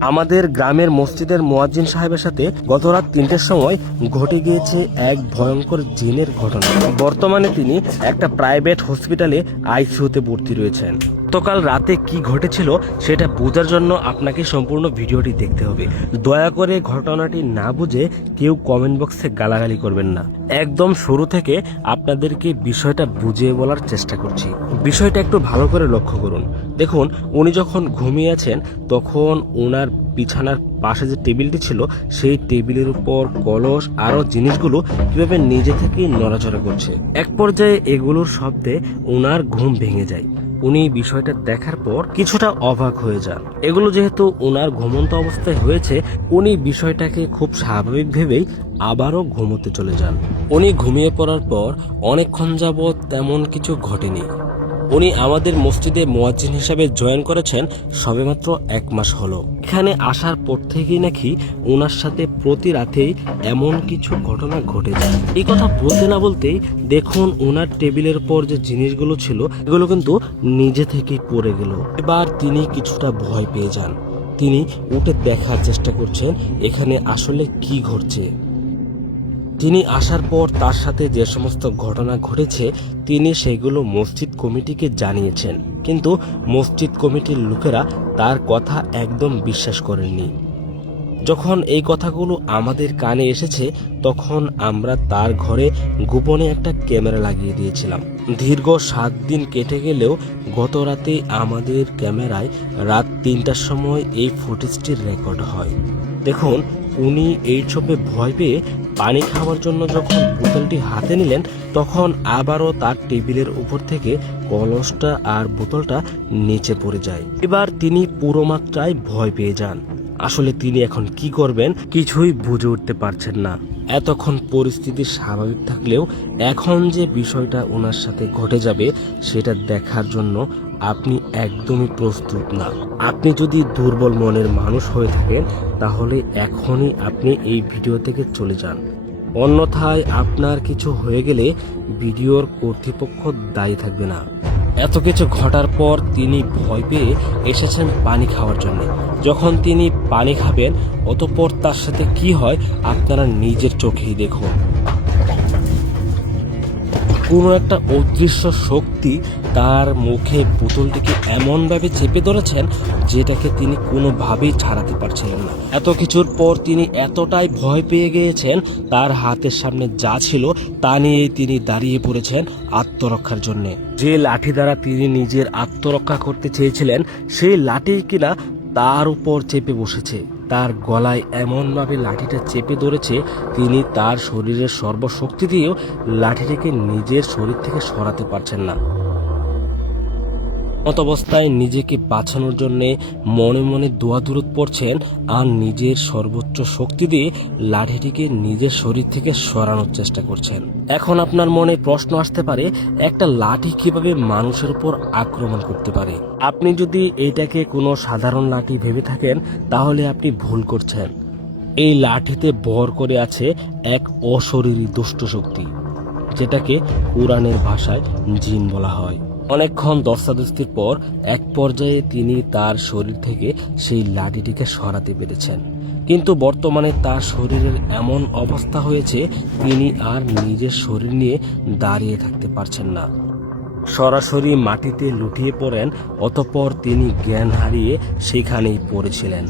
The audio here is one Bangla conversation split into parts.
আমাদের গ্রামের মসজিদের মোয়াজ্জিন সাহেবের সাথে গত রাত তিনটের সময় ঘটে গিয়েছে এক ভয়ঙ্কর জিনের ঘটনা। বর্তমানে তিনি একটা প্রাইভেট হসপিটালে আইসিউতে ভর্তি রয়েছেন। গতকাল রাতে কি ঘটেছিল সেটা বোঝার জন্য আপনাকে সম্পূর্ণ ভিডিওটি দেখতে হবে। দয়া করে ঘটনাটি না বুঝে কেউ কমেন্ট বক্সে গালাগালি করবেন না। একদম শুরু থেকে আপনাদেরকে বিষয়টা বুঝিয়ে বলার চেষ্টা করছি। বিষয়টা একটু ভালো করে লক্ষ্য করুন। দেখুন, উনি যখন ঘুমিয়ে আছেন, তখন ওনার বিছানার পাশে যে টেবিলটি ছিল, সেই টেবিলের উপর কলস আরও জিনিসগুলো কীভাবে নিজে থেকেই নড়াচড়া করছে। এক পর্যায়ে এগুলোর শব্দে ওনার ঘুম ভেঙে যায়। উনি বিষয়টা দেখার পর কিছুটা অবাক হয়ে যান। এগুলো যেহেতু ওনার ঘুমন্ত অবস্থায় হয়েছে, উনি বিষয়টাকে খুব স্বাভাবিক ভেবেই আবারও ঘুমোতে চলে যান। উনি ঘুমিয়ে পড়ার পর অনেকক্ষণ যাবৎ তেমন কিছু ঘটেনি। উনি আমাদের মসজিদে মোয়াজ্জিন হিসাবে জয়েন করেছেন সবেমাত্র এক মাস হলো। এখানে আসার পর থেকেই নাকি ওনার সাথে প্রতি রাতেই এমন কিছু ঘটনা ঘটে যায়। এই কথা বলতে না বলতেই দেখুন ওনার টেবিলের পর যে জিনিসগুলো ছিল, এগুলো কিন্তু নিজে থেকেই পড়ে গেল। এবার তিনি কিছুটা ভয় পেয়ে যান। তিনি উঠে দেখার চেষ্টা করছেন, এখানে আসলে কি ঘটছে। তিনি আসার পর তার সাথে যে সমস্ত ঘটনা ঘটেছে, তিনি সেগুলো মসজিদ কমিটিকে জানিয়েছেন। কিন্তু মসজিদ কমিটির লোকেরা তার কথা একদম বিশ্বাস করেননি। যখন এই কথাগুলো আমাদের কানে এসেছে, তখন আমরা তার ঘরে গোপনে একটা ক্যামেরা লাগিয়ে দিয়েছিলাম। দীর্ঘ সাত দিন কেটে গেলেও গত রাতে আমাদের ক্যামেরায় রাত তিনটার সময় এই ফুটেজটির রেকর্ড হয়। দেখুন উনি এই ভয় পেয়ে পানি খাওয়ার জন্য যখন বোতলটি হাতে নিলেন, তখন আবারও তার টেবিলের উপর থেকে কলসটা আর বোতলটা নিচে পড়ে যায়। এবার তিনি পুরো মাত্রায় ভয় পেয়ে যান। আসলে তিনি এখন কি করবেন কিছুই বুঝে উঠতে পারছেন না। এতক্ষণ পরিস্থিতি স্বাভাবিক থাকলেও এখন যে বিষয়টা ওনার সাথে ঘটে যাবে সেটা দেখার জন্য আপনি একদমই প্রস্তুত না। আপনি যদি দুর্বল মনের মানুষ হয়ে থাকেন, তাহলে এখনই আপনি এই ভিডিও থেকে চলে যান। অন্যথায় আপনার কিছু হয়ে গেলে ভিডিওর কর্তৃপক্ষ দায়ী থাকবে না। এত কিছু ঘটার পর তিনি ভয় পেয়ে এসেছেন পানি খাওয়ার জন্য। যখন তিনি পানি খাবেন, অতপর তার সাথে কি হয় আপনারা নিজের চোখেই দেখুন। কোনো একটা অদৃশ্য শক্তি তার মুখে বোতলটিকে এমনভাবে চেপে ধরেছেন যেটাকে তিনি কোনোভাবেই ছাড়াতে পারছিলেন না। এত কিছুর পর তিনি এতটাই ভয় পেয়ে গিয়েছেন, তার হাতের সামনে যা ছিল তা নিয়ে তিনি দাঁড়িয়ে পড়েছেন আত্মরক্ষার জন্যে। যে লাঠি দ্বারা তিনি নিজের আত্মরক্ষা করতে চেয়েছিলেন, সেই লাঠি কিনা তার উপর চেপে বসেছে। তার গলায় এমনভাবে লাঠিটা চেপে ধরেছে, তিনি তার শরীরের সর্বশক্তি দিয়েও লাঠিটিকে নিজের শরীর থেকে সরাতে পারছেন না। মত অবস্থায় নিজেকে বাঁচানোর জন্য মনে মনে দোয়া দূরত পড়ছেন আর নিজের সর্বোচ্চ শক্তি দিয়ে লাঠিটিকে নিজের শরীর থেকে সরানোর চেষ্টা করছেন। এখন আপনার মনে প্রশ্ন আসতে পারে, একটা লাঠি কীভাবে মানুষের উপর আক্রমণ করতে পারে? আপনি যদি এটাকে কোনো সাধারণ লাঠি ভেবে থাকেন, তাহলে আপনি ভুল করছেন। এই লাঠিতে ভর করে আছে এক অশরীরী দুষ্ট শক্তি, যেটাকে কোরআনের ভাষায় জিন বলা হয়। অনেকক্ষণ দস্তাদস্তির পর এক পর্যায়ে তিনি তার শরীর থেকে সেই লাঠিটিকে সরাতে পেরেছেন। কিন্তু বর্তমানে তার শরীরের এমন অবস্থা হয়েছে, তিনি আর নিজের শরীর নিয়ে দাঁড়িয়ে থাকতে পারছেন না। সরাসরি মাটিতে লুটিয়ে পড়েন, অতঃপর তিনি জ্ঞান হারিয়ে সেখানেই পড়েছিলেন।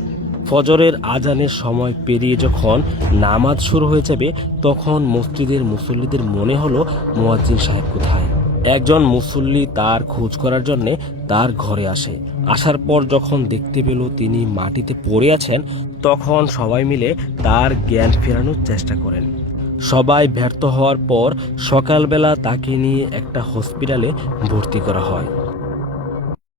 ফজরের আজানের সময় পেরিয়ে যখন নামাজ শুরু হয়ে যাবে, তখন মসজিদের মুসল্লিদের মনে হলো, মুয়াজ্জিন সাহেব কোথায়? একজন মুসল্লি তার খোঁজ করার জন্যে তার ঘরে আসে। আসার পর যখন দেখতে পেল তিনি মাটিতে পড়ে আছেন, তখন সবাই মিলে তার জ্ঞান ফেরানোর চেষ্টা করেন। সবাই ব্যর্থ হওয়ার পর সকালবেলা তাকে নিয়ে একটা হসপিটালে ভর্তি করা হয়।